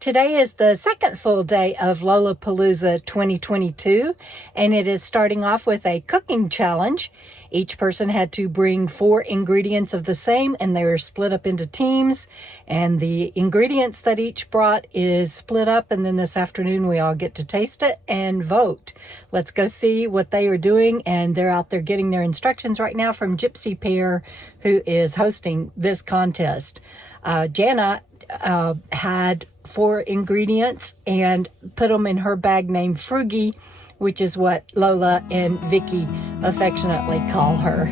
Today is the second full day of Lolapalooza 2022, and it is starting off with a cooking challenge. Each person had to bring 4 ingredients of the same, and they were split up into teams. And the ingredients that each brought is split up, and then this afternoon we all get to taste it and vote. Let's go see what they are doing, and they're out there getting their instructions right now from Gypsy Pair, who is hosting this contest. Jana had 4 ingredients and put them in her bag named Fruggie, which is what Lola and Vicky affectionately call her.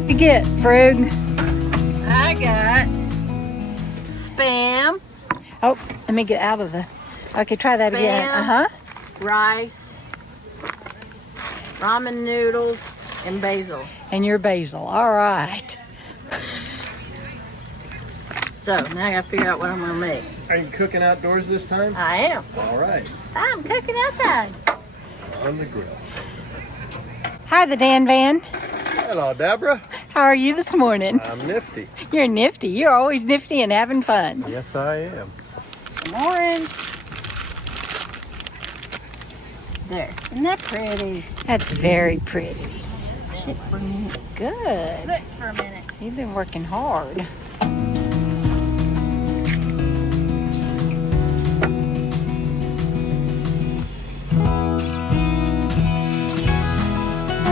What you get, Frug? I got Spam. Oh, let me get out of the... Okay, try that again. Spam, rice, ramen noodles, and basil. And your basil. All right. So now I gotta figure out what I'm gonna make. Are you cooking outdoors this time? I am. All right, I'm cooking outside. on the grill. Hi, DeDanVan. Hello, Debra. How are you this morning? I'm nifty. You're nifty. You're always nifty and having fun. Yes, I am. Good morning. There. Isn't that pretty? That's very pretty. Sit for a minute. Good. Sit for a minute. You've been working hard.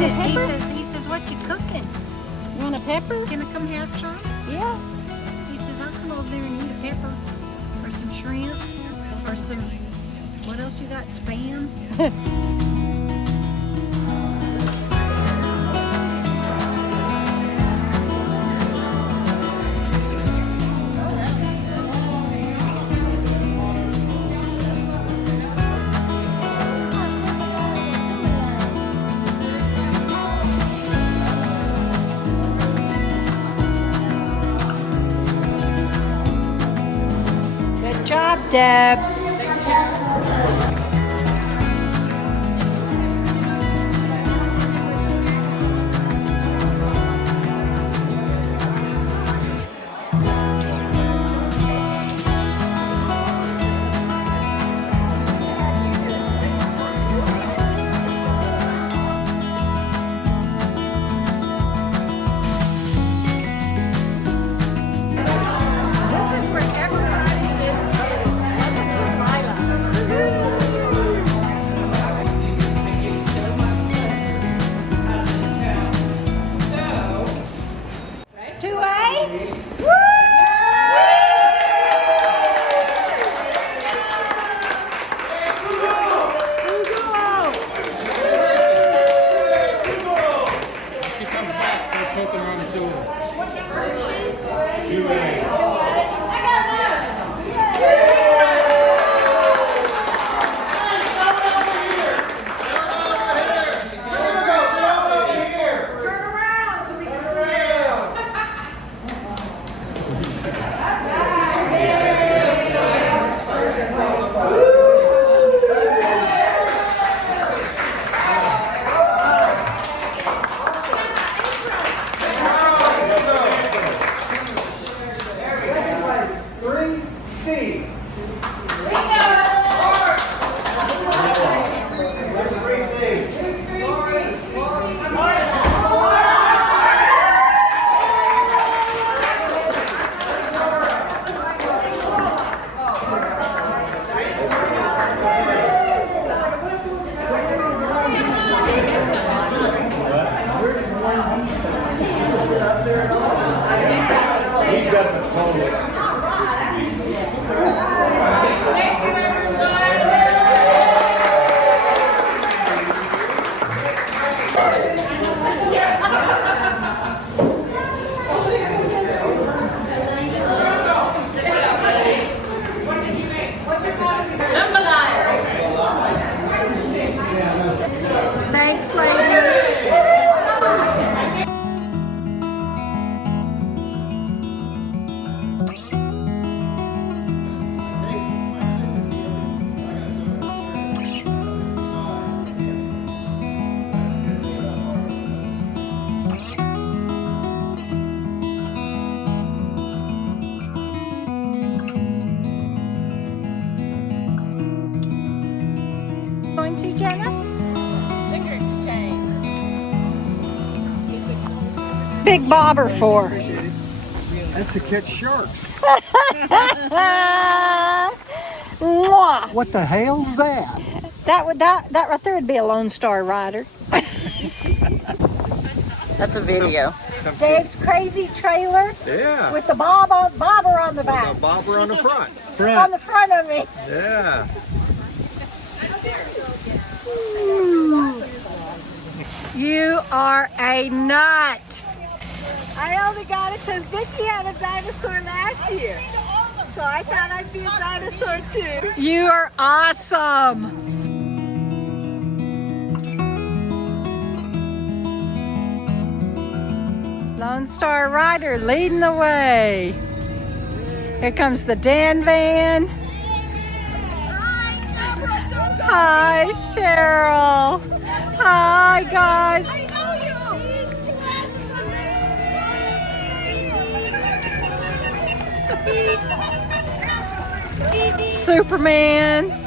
He says, what you cooking? You want a pepper? Can I come have some? Yeah. He says, I'll come over there and eat a pepper. Or some shrimp. Or some, what else you got? Spam? Good job, Deb. This is where everybody is. This is Lila. She comes back, start poking her on the shoulder. He's got the phone. going to, Jenna? Sticker exchange. Big bobber for. That's to catch sharks. Mwah. What the hell's that? That right there would be a Lone Star Rider. That's a video. Dave's crazy trailer Yeah. with the bobber on the back. A bobber on the front. On the front of me. Yeah. You are a nut. I only got it because Vicky had a dinosaur last year. So I thought I'd be a dinosaur too. You are awesome. Lone Star Rider leading the way. Here comes the DanVan. Hi, Cheryl. Hi, guys. Superman.